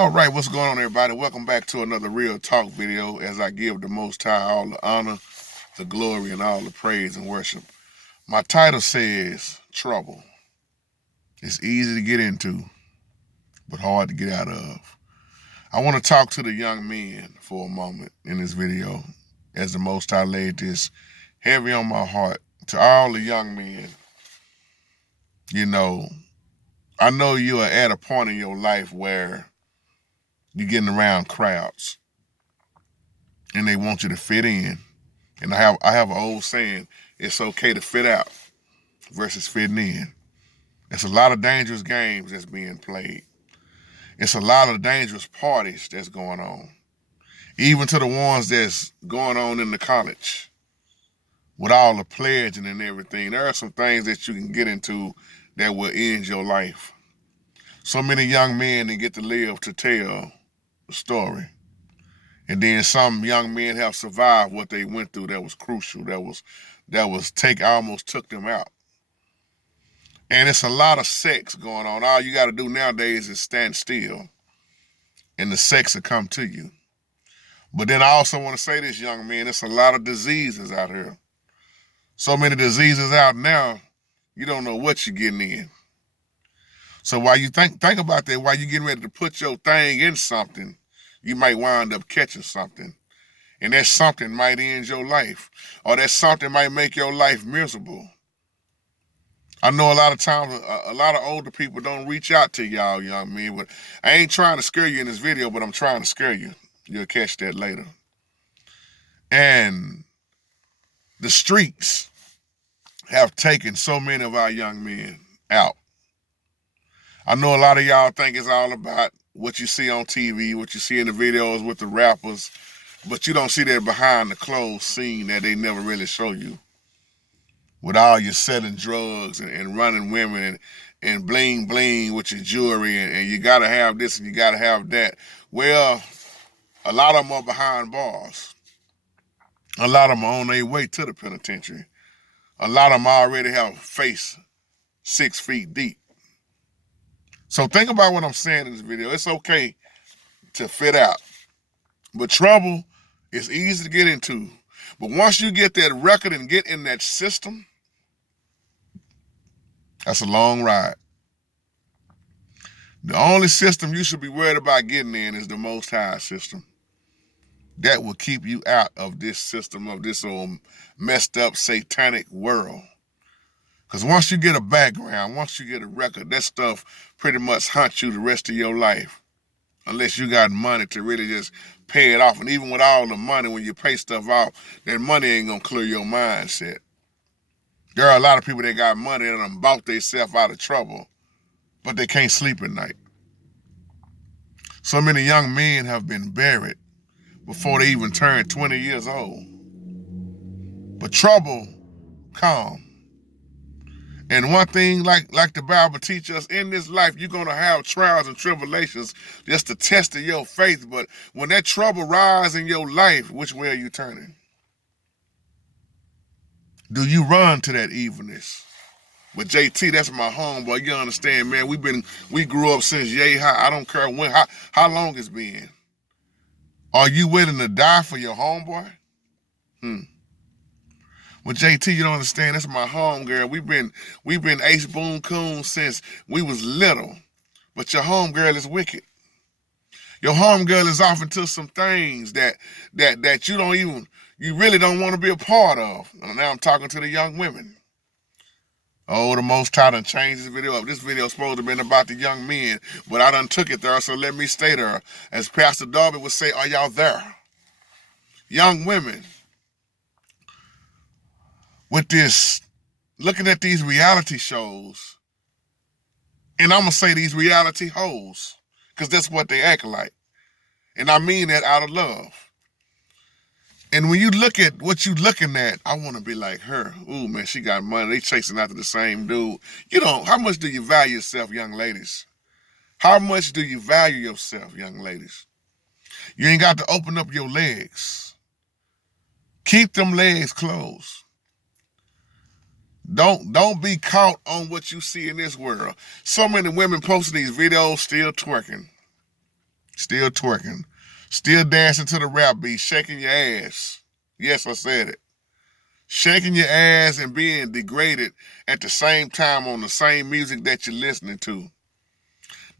All right, what's going on, everybody? Welcome back to another Real Talk video as I give the Most High all the honor, the glory, and all the praise and worship. My title says, Trouble. It's easy to get into, but hard to get out of. I want to talk to the young men for a moment in this video as the Most High laid this heavy on my heart. To all the young men, I know you are at a point in your life where you're getting around crowds and they want you to fit in. And I have an old saying, it's okay to fit out versus fitting in. It's a lot of dangerous games that's being played. It's a lot of dangerous parties that's going on. Even to the ones that's going on in the college with all the pledging and everything. There are some things that you can get into that will end your life. So many young men that get to live to tell the story. And then some young men have survived what they went through that was crucial, almost took them out. And it's a lot of sex going on. All you got to do nowadays is stand still and the sex will come to you. But then I also want to say this, young man, there's a lot of diseases out here. So many diseases out now, you don't know what you're getting in. So while you think about that, while you're getting ready to put your thing in something, you might wind up catching something. And that something might end your life, or that something might make your life miserable. I know a lot of times, a lot of older people don't reach out to y'all young men, but I ain't trying to scare you in this video, but I'm trying to scare you. You'll catch that later. And the streets have taken so many of our young men out. I know a lot of y'all think it's all about what you see on TV, what you see in the videos with the rappers, but you don't see that behind the clothes scene that they never really show you. With all your selling drugs and running women and bling bling with your jewelry and you gotta have this and you gotta have that. Well, a lot of them are behind bars. A lot of them are on their way to the penitentiary. A lot of them already have faced 6 feet deep. So think about what I'm saying in this video. It's okay to fit out, but trouble is easy to get into. But once you get that record and get in that system, that's a long ride. The only system you should be worried about getting in is the Most High system. That will keep you out of this system, of this old messed up satanic world. Because once you get a background, once you get a record, that stuff pretty much haunts you the rest of your life. Unless you got money to really just pay it off. And even with all the money, when you pay stuff off, that money ain't gonna clear your mindset. There are a lot of people that got money that done bought themselves out of trouble, but they can't sleep at night. So many young men have been buried before they even turned 20 years old. But trouble come. And one thing, like the Bible teaches us, in this life, you're going to have trials and tribulations just to test your faith. But when that trouble rises in your life, which way are you turning? Do you run to that evilness? But JT, that's my homeboy. You understand, man, we grew up since yay high. I don't care how long it's been. Are you willing to die for your homeboy? Well, JT, you don't understand. That's my homegirl. We've been Ace Boone Coon since we was little. But your homegirl is wicked. Your homegirl is off into some things that you really don't want to be a part of. And now I'm talking to the young women. Oh, the Most High done changed this video up. This video is supposed to have been about the young men, but I done took it there, so let me stay there. As Pastor Darby would say, are y'all there? Young women, with this, looking at these reality shows, and I'm going to say these reality hoes, because that's what they act like. And I mean that out of love. And when you look at what you looking at, I want to be like her. Ooh, man, she got money. They chasing after the same dude. How much do you value yourself, young ladies? How much do you value yourself, young ladies? You ain't got to open up your legs. Keep them legs closed. Don't be caught on what you see in this world. So many women posting these videos still twerking. still twerking, still dancing to the rap beat, shaking your ass. Yes, I said it. Shaking your ass and being degraded at the same time on the same music that you're listening to.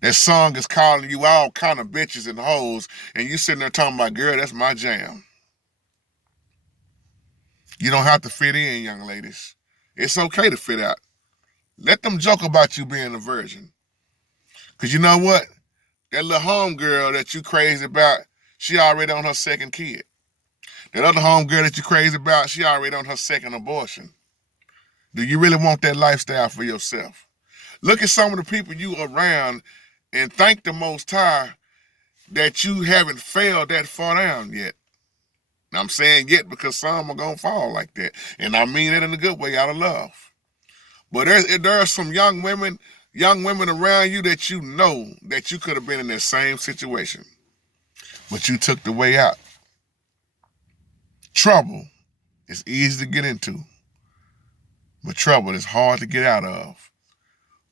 That song is calling you all kind of bitches and hoes, and you sitting there talking about, girl, that's my jam. You don't have to fit in, young ladies. It's okay to fit out. Let them joke about you being a virgin. Because you know what? That little homegirl that you crazy about, she already on her second kid. That other homegirl that you crazy about, she already on her second abortion. Do you really want that lifestyle for yourself? Look at some of the people you around and thank the Most High that you haven't failed that far down yet. I'm saying yet because some are going to fall like that. And I mean it in a good way, out of love. But there are some young women around you that you know that you could have been in that same situation. But you took the way out. Trouble is easy to get into. But trouble is hard to get out of.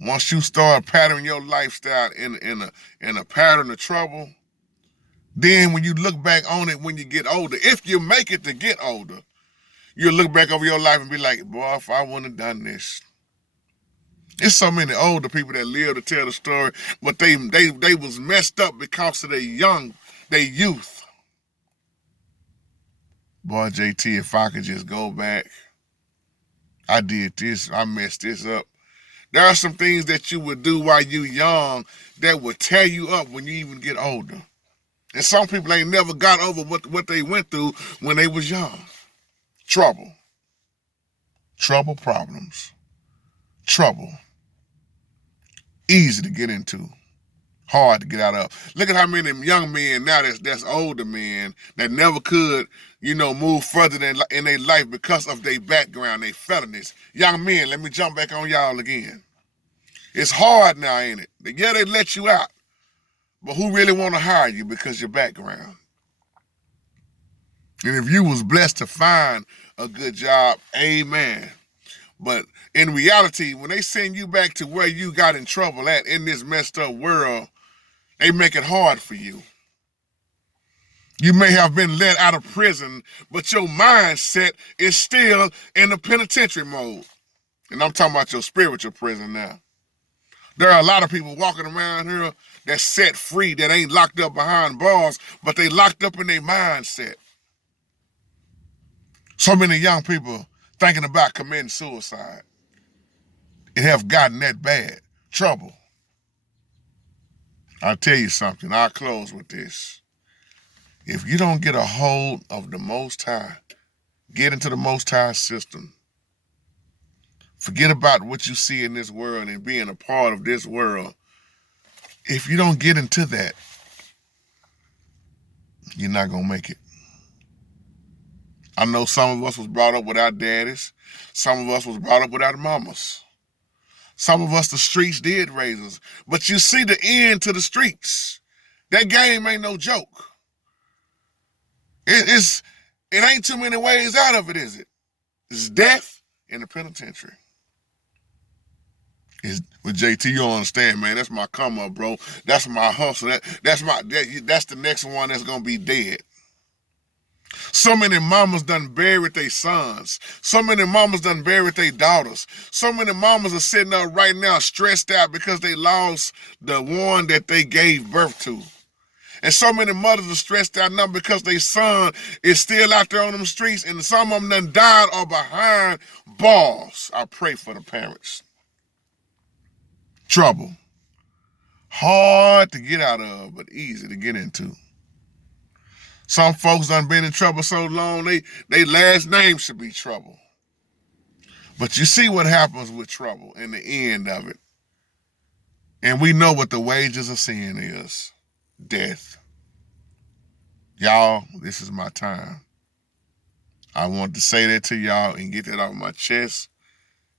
Once you start patterning your lifestyle in a pattern of trouble, then when you look back on it when you get older, if you make it to get older, you'll look back over your life and be like, boy, if I wouldn't have done this. There's so many older people that live to tell the story, but they was messed up because of their youth. Boy, JT, if I could just go back, I did this, I messed this up. There are some things that you would do while you young that would tear you up when you even get older. And some people ain't never got over what they went through when they was young. Trouble. Trouble problems. Trouble. Easy to get into. Hard to get out of. Look at how many young men now that's older men that never could, move further in their life because of their background, their felonies. Young men, let me jump back on y'all again. It's hard now, ain't it? Yeah, they let you out. But who really want to hire you because of your background? And if you was blessed to find a good job, amen. But in reality, when they send you back to where you got in trouble at in this messed up world, they make it hard for you. You may have been let out of prison, but your mindset is still in the penitentiary mode. And I'm talking about your spiritual prison now. There are a lot of people walking around here that's set free, that ain't locked up behind bars, but they locked up in their mindset. So many young people thinking about committing suicide. It have gotten that bad. Trouble. I'll tell you something. I'll close with this. If you don't get a hold of the Most High, get into the Most High system, forget about what you see in this world and being a part of this world. If you don't get into that, you're not going to make it. I know some of us was brought up without daddies. Some of us was brought up without mamas. Some of us, the streets did raise us. But you see the end to the streets. That game ain't no joke. It ain't too many ways out of it, is it? It's death in the penitentiary. With JT, you don't understand, man. That's my come up, bro. That's my hustle. That's the next one that's gonna be dead. So many mamas done buried their sons. So many mamas done buried their daughters. So many mamas are sitting up right now stressed out because they lost the one that they gave birth to. And so many mothers are stressed out now because their son is still out there on them streets, and some of them done died or behind bars. I pray for the parents. Trouble. Hard to get out of, but easy to get into. Some folks done been in trouble so long, they last name should be Trouble. But you see what happens with trouble in the end of it. And we know what the wages of sin is. Death. Y'all, this is my time. I want to say that to y'all and get that off my chest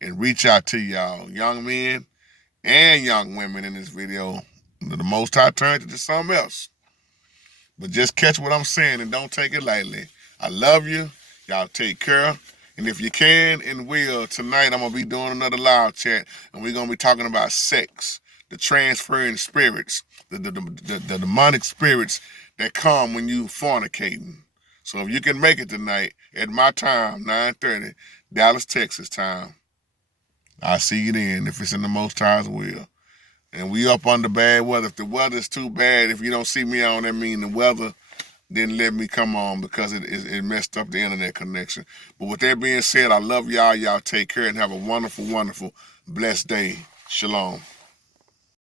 and reach out to y'all, young men and young women in this video. The Most High turned it to something else. But just catch what I'm saying and don't take it lightly. I love you. Y'all take care. And if you can and will, tonight I'm going to be doing another live chat. And we're going to be talking about sex. the transferring spirits, the demonic spirits that come when you fornicating. So if you can make it tonight at my time, 9:30, Dallas, Texas time, I'll see you then if it's in the Most High's will. And we up under bad weather. If the weather's too bad, if you don't see me on, that mean the weather didn't let me come on because it messed up the internet connection. But with that being said, I love y'all. Y'all take care and have a wonderful, wonderful, blessed day. Shalom.